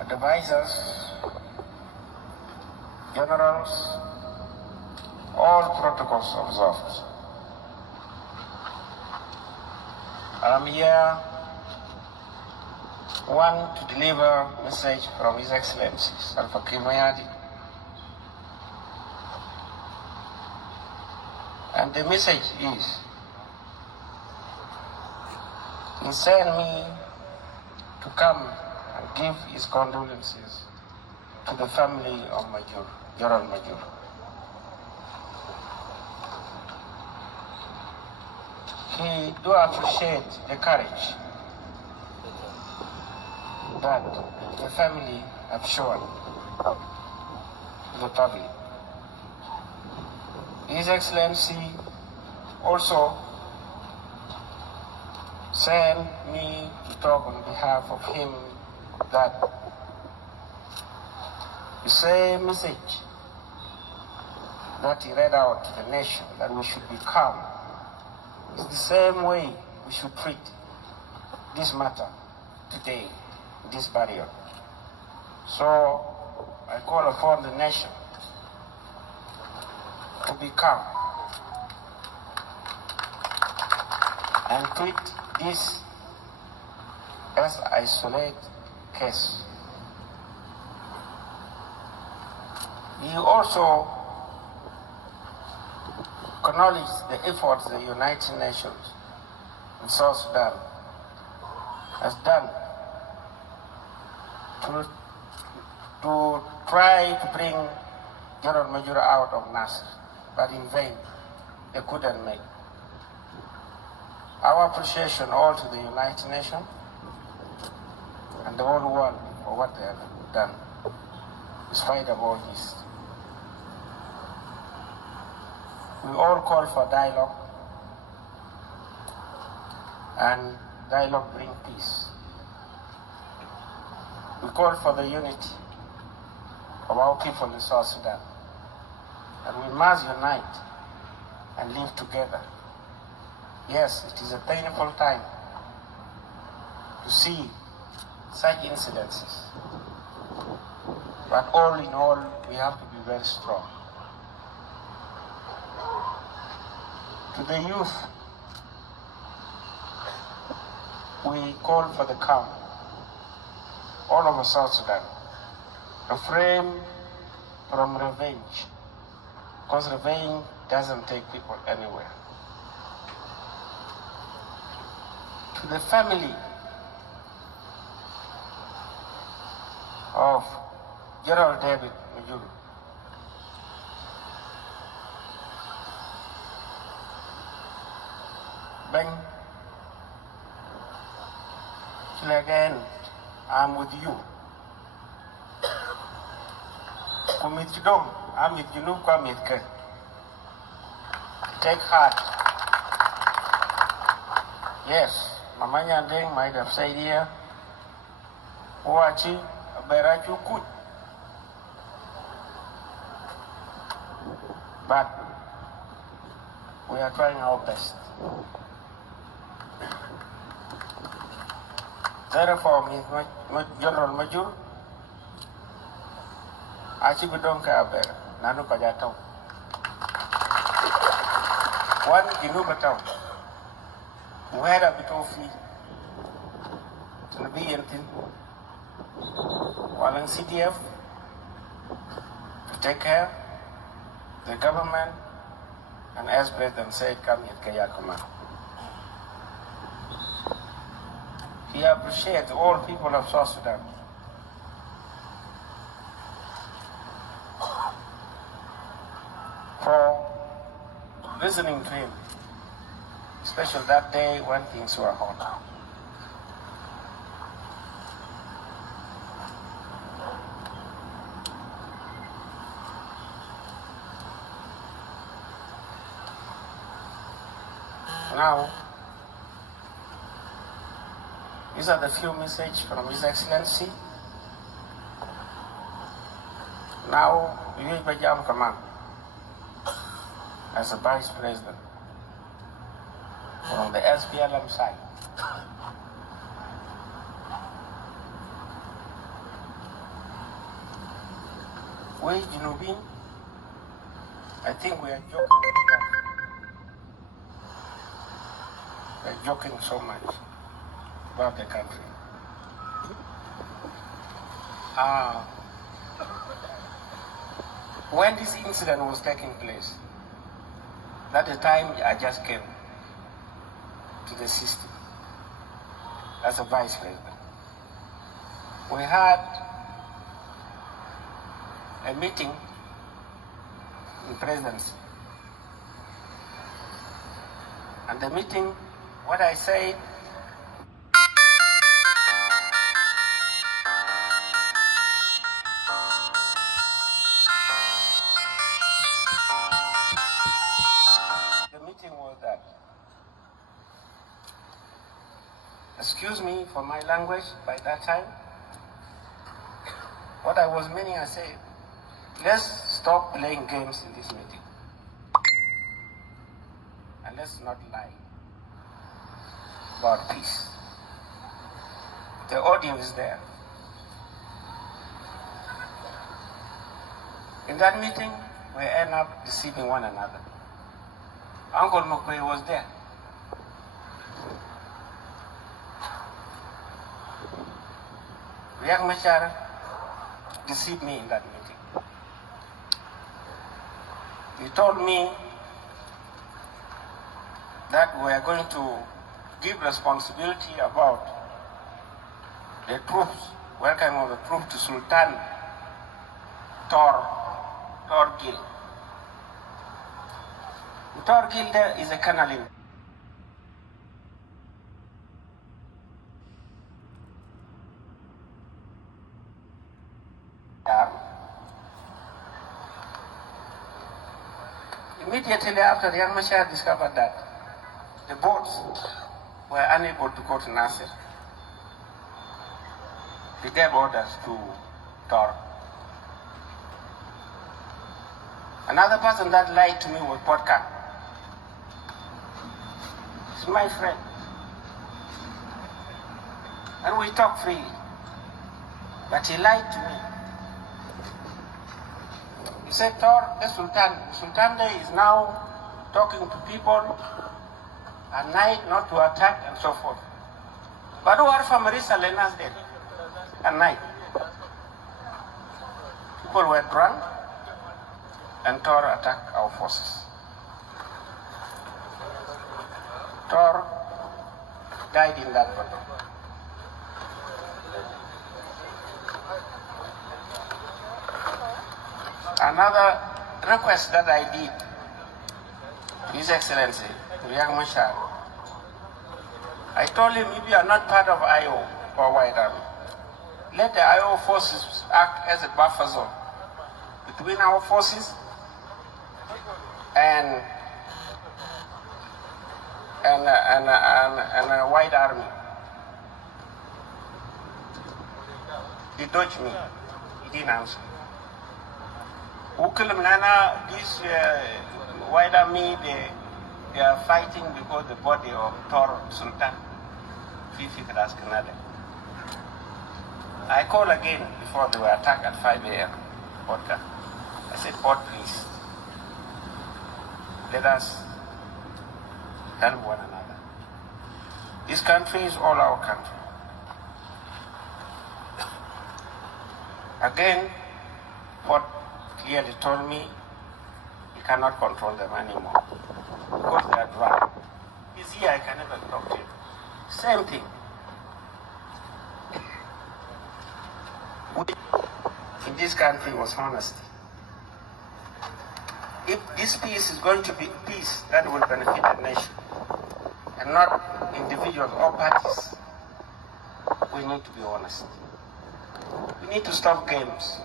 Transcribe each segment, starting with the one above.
advisors, generals, all protocols observed. I'm here, one, to deliver a message from His Excellency Salva Kiir Mayadi. And the message is, he sent me to come and give his condolences to the family of Major, General Major. He do appreciate the courage that the family have shown to the public. His Excellency also sent me to talk on behalf of him that the same message that he read out to the nation, that we should be calm, is the same way we should treat this matter today, this barrier. So I call upon the nation to be calm and treat this as an isolated case. We also acknowledge the efforts the United Nations and South Sudan has done to try to bring General Major out of Nasir, but in vain. They couldn't make. Our appreciation all to the United Nations and the whole world for what they have done, despite of all this. We all call for dialogue, and dialogue brings peace. We call for the unity of our people in South Sudan, and we must unite and live together. Yes, it is a painful time to see such incidences, but all in all, we have to be very strong. To the youth, we call for the calm, all over South Sudan. Refrain from revenge, because revenge doesn't take people anywhere. To the family of General David Major, Ben, again, I'm with you. Kumit Kidong, I'm with you, Kwamit. Take heart. Yes, Mamanya Deng might have said here, Wachi, Berachu Kut. But we are trying our best. Therefore, General Major, Achibidong Kaber, Nanu Pajatong. One Ginubatong, who had a bit of fee to be anything. One in CDF to take care, the government, and as President said, come here, Kayakuma. He appreciates all people of South Sudan. For listening to him, especially that day when things were hot. Now, these are the few messages from His Excellency. Now, you Bajam Command as a Vice President from the SPLM side. We Junubin, I think we are joking enough. We are joking so much about the country. When this incident was taking place, at the time I just came to the system as a vice president. We had a meeting in presidency. And the meeting, what I said, the meeting was that, excuse me for my language by that time, what I was meaning, I said, let's stop playing games in this meeting. And let's not lie about peace. The audio is there. In that meeting, we end up deceiving one another. Uncle Mokwe was there. Riek Machar deceived me in that meeting. He told me that we are going to give responsibility about the troops, welcome of the troops to Sultan Tor Gil. Tor Gil there is a colonel in Immediately after, Riek Machar discovered that the boats were unable to go to Nasir. He gave orders to Tor. Another person that lied to me was Podka. He's my friend. And we talk freely. But he lied to me. He said, Tor, the Sultan is now talking to people at night not to attack and so forth. But who are from Marisa Lena's dead at night? People were drunk and Tor attacked our forces. Tor died in that battle. Another request that I did to His Excellency, Riek Machar, I told him, if you are not part of IO or White Army, let the IO forces act as a buffer zone between our forces and a White Army. He dodged me. He didn't answer. This White Army, they are fighting because the body of Tor Sultan, Fifi Canada. I called again before they were attacked at 5 a.m. Podcast. I said, Port, please, let us help one another. This country is all our country. Again, Port clearly told me he cannot control them anymore because they are drunk. He's here, I can never talk to him. Same thing. In this country was honesty. If this peace is going to be peace that will benefit the nation and not individuals or parties, we need to be honest. We need to stop games.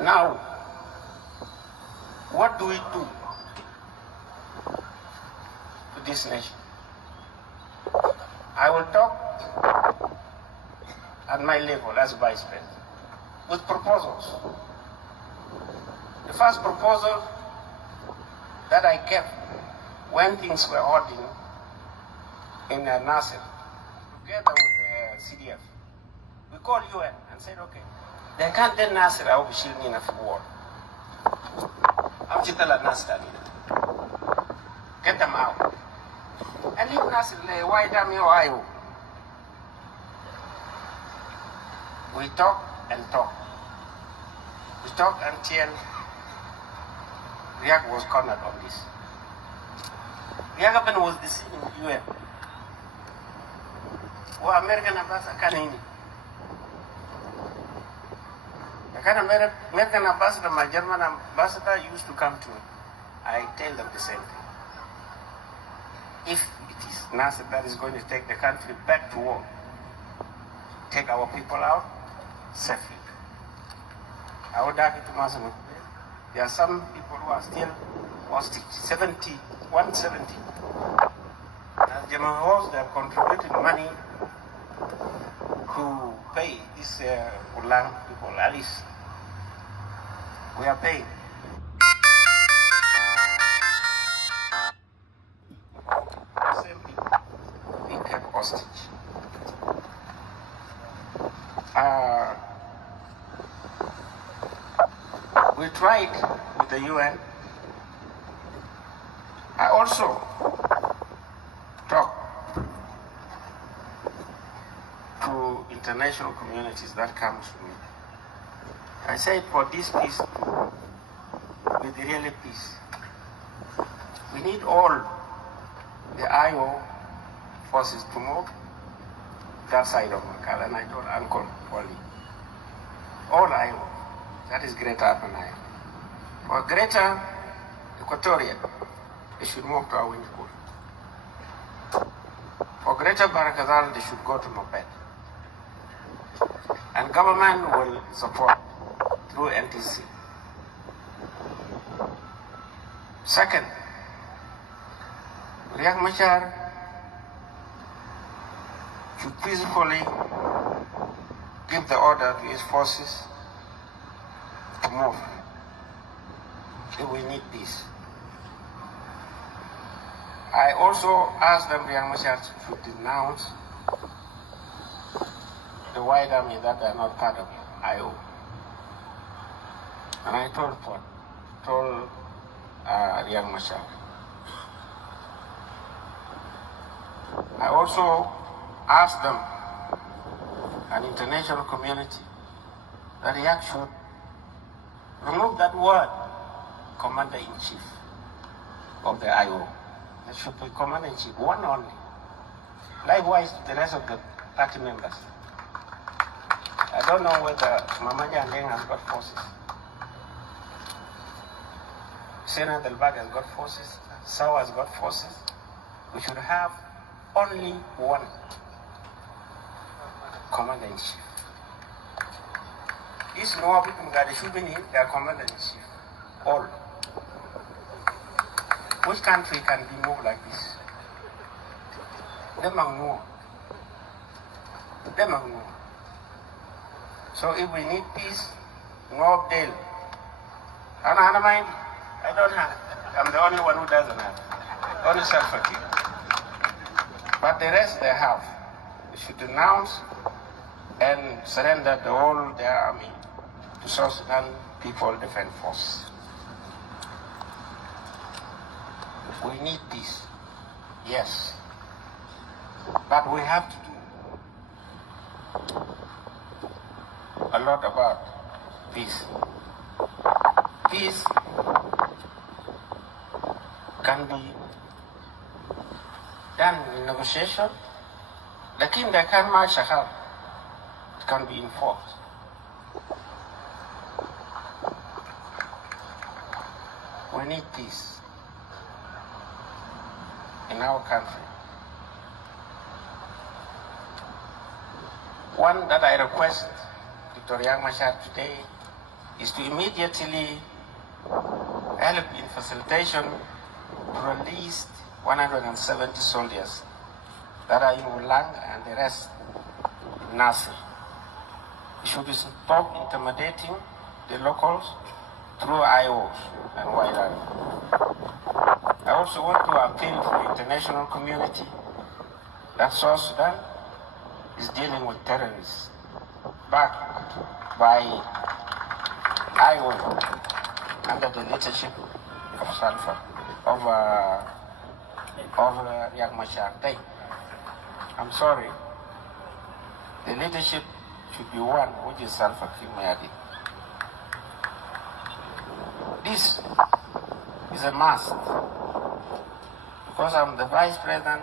Now, what do we do to this nation? I will talk at my level as vice president with proposals. The first proposal that I kept when things were holding in Nasir, together with the CDF, We called UN and said, okay, they can't then Nasir au bishir ni na fi war. Au chitala Nasir. Get them out. And leave Nasir le why damn you ayo. We talk and talk. We talk until Riyak was cornered on this. Riyak was deceiving UN. Or American ambassador can the kind of American ambassador, my German ambassador used to come to me. I tell them the same thing. If it is Nasir that is going to take the country back to war, take our people out safely. I would argue to Masano. There are some people who are still hostage, 170. As German hosts, they have contributed money to pay these Ulang people, at least. We are paying. The same people being kept hostage. We tried with the UN. I also talked to international communities that comes to me. I said for this peace to be the real peace, we need all the IO forces to move that side of Makala, and I told Uncle Wally, all IO, that is Greater Upper Nile. For Greater Equatoria, they should move to Awinjpur. For Greater Barakazal, they should go to Moped. And government will support through NTC. Second, Riek Machar should peacefully give the order to his forces to move if we need peace. I also asked them, Riek Machar should denounce the white army that they are not part of IO. And I told Riek Machar. I also asked them, an international community, that Riek should remove that word, Commander-in-Chief of the IO. It should be Commander-in-Chief, one only. Likewise, the rest of the party members. I don't know whether Mamanya Leng has got forces. Sena Delbag has got forces. Sawa has got forces. We should have only one Commander-in-Chief. These Nuer people that should be in, they are Commander-in-Chief. All. Which country can be moved like this? Them are Nuer. Them are Nuer. So if we need peace, no deal. And I mind, I don't have. I'm the only one who doesn't have. Only self-forgive. But the rest they have. They should denounce and surrender the whole their army to South Sudan People Defense Force. We need peace. Yes. But we have to do a lot about peace. Peace can be done in negotiation, lakin they can match a it can be enforced. We need peace in our country. One that I request Dr. Riek Machar today is to immediately help in facilitation to release 170 soldiers that are in Ulang and the rest in Nasir. We should stop intimidating the locals through IOs and white army. I also want to appeal to the international community that South Sudan is dealing with terrorists. backed by IO under the leadership of Salva, of Riek Machar. I'm sorry, the leadership should be one, which is Salva Kiir. This is a must, because I'm the vice president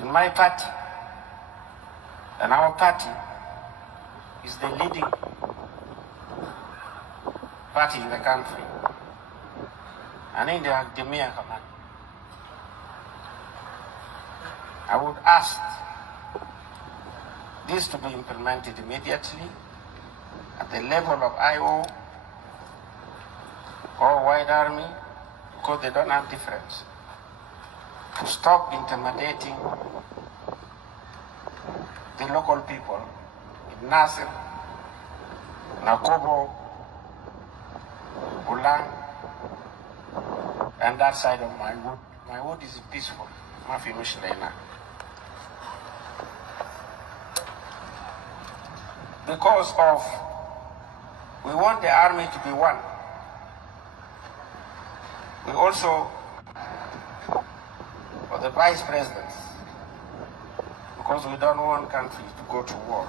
in my party, and our party is the leading party in the country, and in the academia command. I would ask this to be implemented immediately at the level of IO or White Army, because they don't have difference, to stop intimidating the local people in Nasir, Nakobo, Bulang, and that side of my wood. My wood is peaceful. Mafi Mishlaina. Because of, we want the army to be one. We also, for the vice presidents, because we don't want countries to go to war,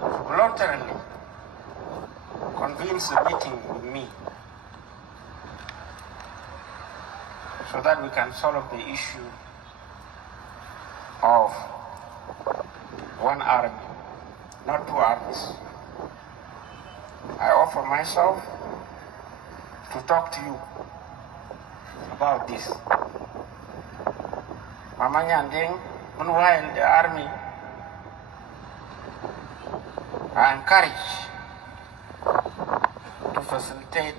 voluntarily convenes a meeting with me so that we can solve the issue of one army, not two armies. I offer myself to talk to you about this. Mama Nyandeng, meanwhile the army are encouraged to facilitate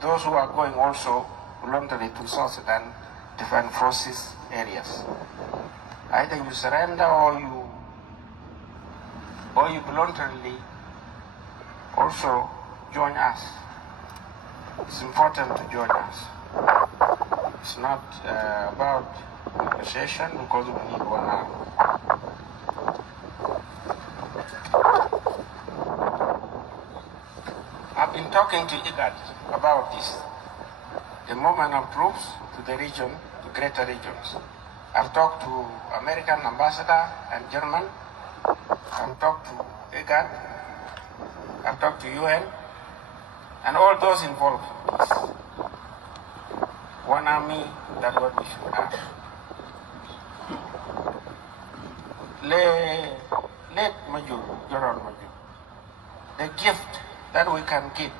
those who are going also voluntarily to South Sudan Defense Forces areas. Either you surrender or you voluntarily also join us. It's important to join us. It's not about negotiation, because we need one army. I've been talking to IGAD about this, the movement of troops to the region, to greater regions. I've talked to American ambassador and German. I've talked to IGAD. I've talked to UN and all those involved in this. One army, that's what we should have. Let Major, the gift that we can give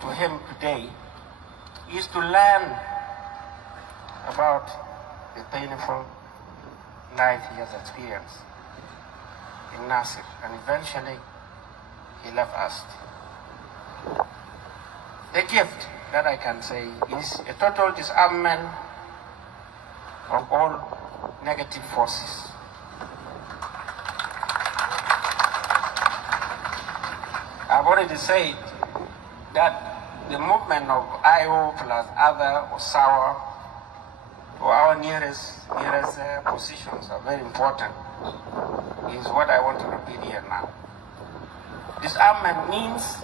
to him today is to learn about the painful life he has experienced in Nasir, and eventually he left us. The gift that I can say is a total disarmament of all negative forces. I've already said that the movement of IO plus other or SAWA to our nearest positions are very important, is what I want to repeat here now. Disarmament means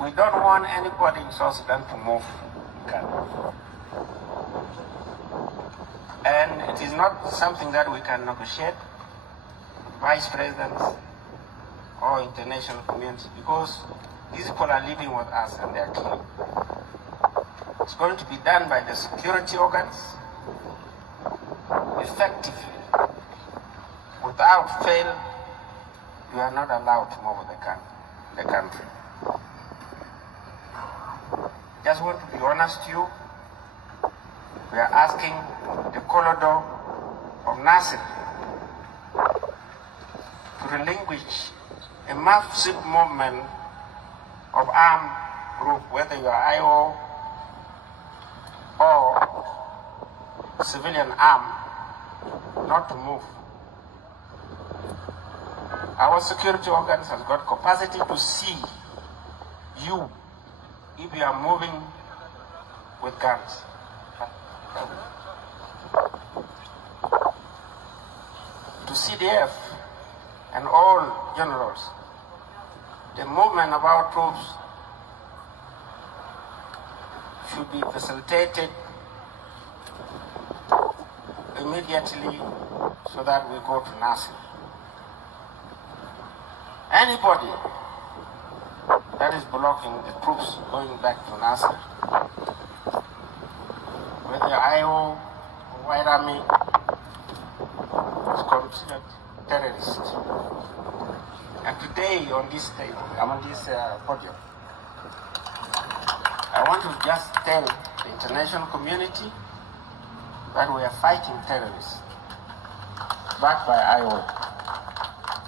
we don't want anybody in South Sudan to move. And it is not something that we can negotiate with vice presidents or international community, because these people are living with us and they are killing. It's going to be done by the security organs effectively. Without fail, you are not allowed to move the country. Just want to be honest with you. We are asking the corridor of Nasir to relinquish a massive movement of armed group, whether you are IO or civilian arm, not to move. Our security organs have got capacity to see you if you are moving with guns. to CDF and all generals, the movement of our troops should be facilitated immediately so that we go to Nasir. Anybody that is blocking the troops going back to Nasir, whether IO or White Army, is considered terrorist. And today on this table, on this podium, I want to just tell the international community that we are fighting terrorists, backed by IO.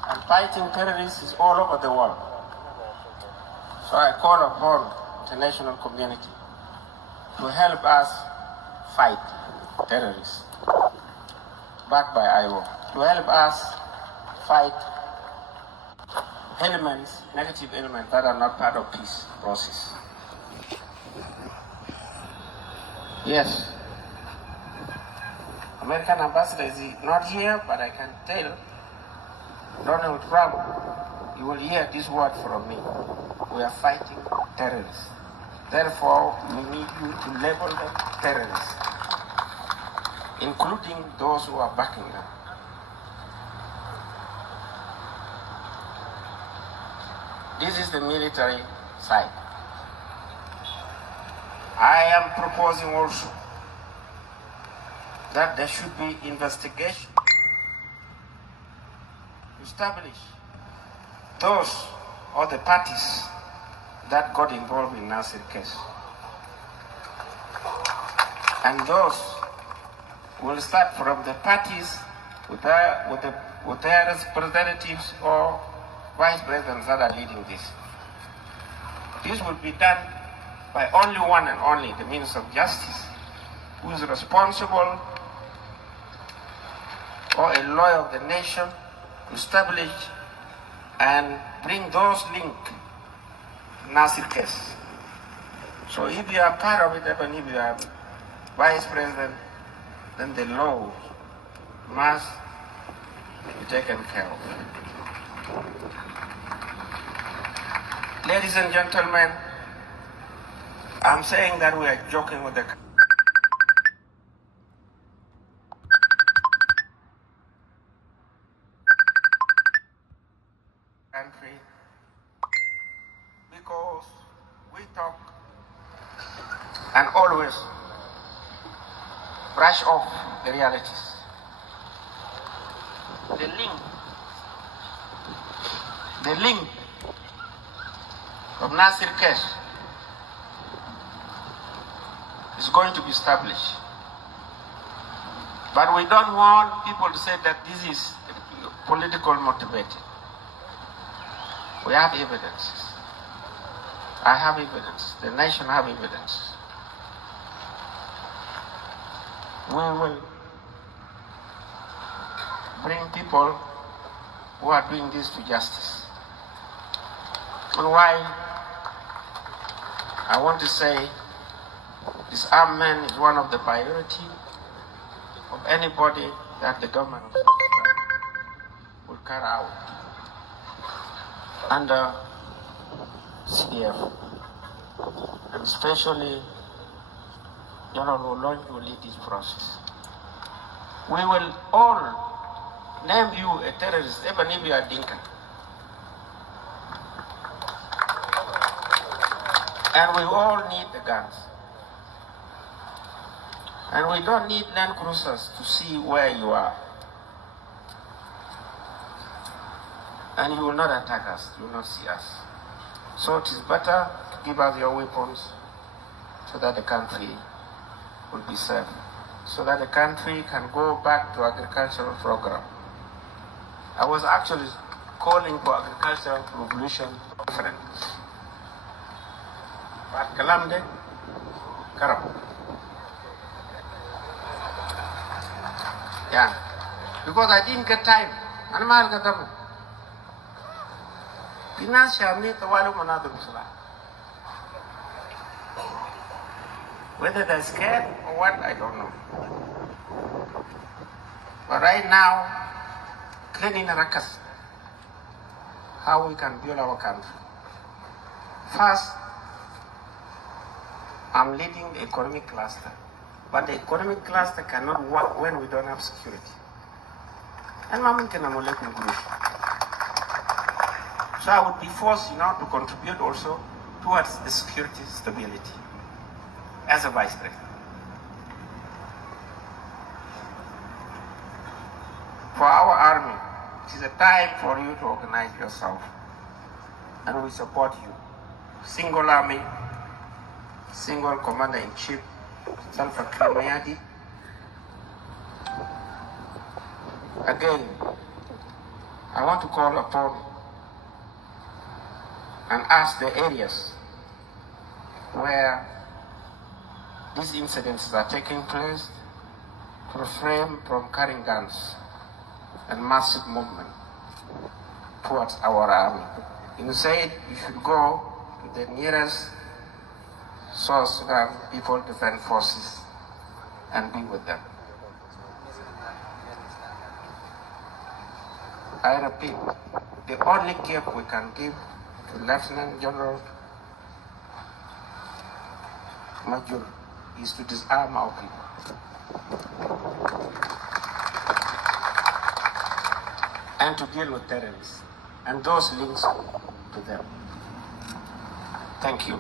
And fighting terrorists is all over the world. So I call upon the international community to help us fight terrorists, backed by IO, to help us fight elements, negative elements that are not part of peace process. Yes, American ambassador is not here, but I can tell Donald Trump, you will hear this word from me. We are fighting terrorists. Therefore, we need you to label them terrorists, including those who are backing them. This is the military side. I am proposing also that there should be investigation to establish those or the parties that got involved in Nasir case. And those will start from the parties with their representatives or vice presidents that are leading this. This will be done by only one and only the Minister of Justice, who is responsible or a lawyer of the nation to establish and bring those linked to Nasir case. So if you are part of it, even if you are vice president, then the law must be taken care of. Ladies and gentlemen, I'm saying that we are joking with the country because we talk and always brush off the realities. The link of Nasir case is going to be established. But we don't want people to say that this is political motivated. We have evidence. I have evidence. The nation have evidence. We will bring people who are doing this to justice. And why I want to say disarmament is one of the priority of anybody that the government will carry out under CDF, and especially General Olong will lead this process. We will all name you a terrorist, even if you are Dinka. And we all need the guns. And we don't need land cruisers to see where you are. And you will not attack us, you will not see us. So it is better to give us your weapons so that the country will be safe, so that the country can go back to agricultural program. I was actually calling for agricultural revolution conference. But Kalamde, Karab. Yeah, because I didn't get time. Animal got them. Whether they're scared or what, I don't know. But right now, cleaning Rakas, how we can build our country. First, I'm leading the economic cluster, but the economic cluster cannot work when we don't have security. And so I would be forced, to contribute also towards the security stability as a vice president. For our army, it is a time for you to organize yourself, and we support you. Single army, single commander-in-chief, Salva-Kiir Mayadi. Again, I want to call upon and ask the areas where these incidents are taking place to refrain from carrying guns and massive movement towards our army. You said you should go to the nearest South Sudan People Defense Forces and be with them. I repeat, the only gift we can give to Lieutenant General Major is to disarm our people and to deal with terrorists and those links to them. Thank you.